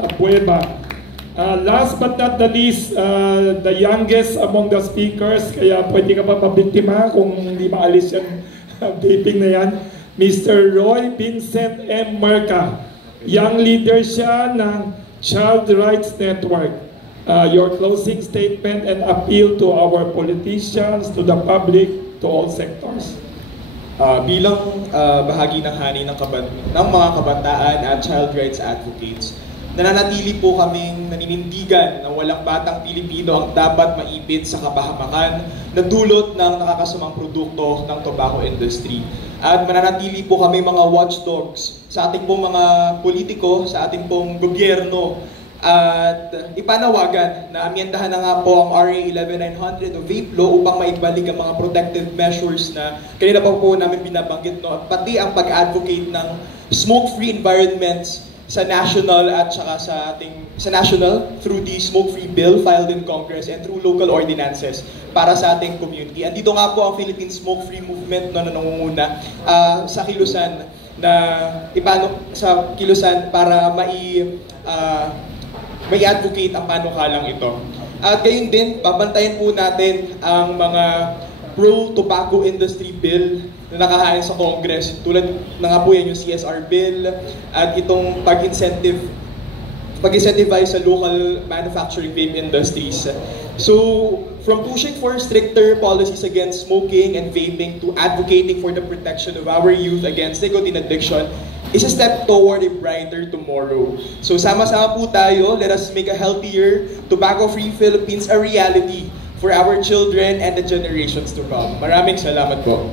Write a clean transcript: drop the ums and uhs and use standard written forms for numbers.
Bueva. Last but not the least, the youngest among the speakers, kaya pwede ka pa mabiktima kung hindi maalis yung vaping na yan, Mr. Roy Vincent M. Marca. Young leader siya ng Child Rights Network. Your closing statement and appeal to our politicians, to the public, to all sectors. Bilang bahagi ng hani ng mga kabataan at child rights advocates, nananatili po kaming naninindigan na walang batang Pilipino ang dapat maipit sa kapahamakan na dulot ng nakakasamang produkto ng tobacco industry. At mananatili po kami mga watchdogs sa ating pong mga politiko, sa ating pong gobyerno, at ipanawagan na amyendahan na nga po ang RA 11900 o vape law upang maibalik ang mga protective measures na kanina pa po namin binabanggit, no? At pati ang pag-advocate ng smoke-free environments sa national at saka sa national through the smoke-free bill filed in Congress and through local ordinances para sa ating community. Andito nga po ang Philippine Smoke-Free Movement na nangunguna sa kilusan para may advocate ang panukalang ito. At gayon din, babantayan po natin ang mga pro-tobacco industry bill na nakahain sa Congress. Tulad na nga po yan yung CSR bill at itong pag-incentivize sa local manufacturing vape industries. So, from pushing for stricter policies against smoking and vaping to advocating for the protection of our youth against nicotine addiction is a step toward a brighter tomorrow. So, sama-sama po tayo. Let us make a healthier, tobacco-free Philippines a reality for our children and the generations to come. Maraming salamat po.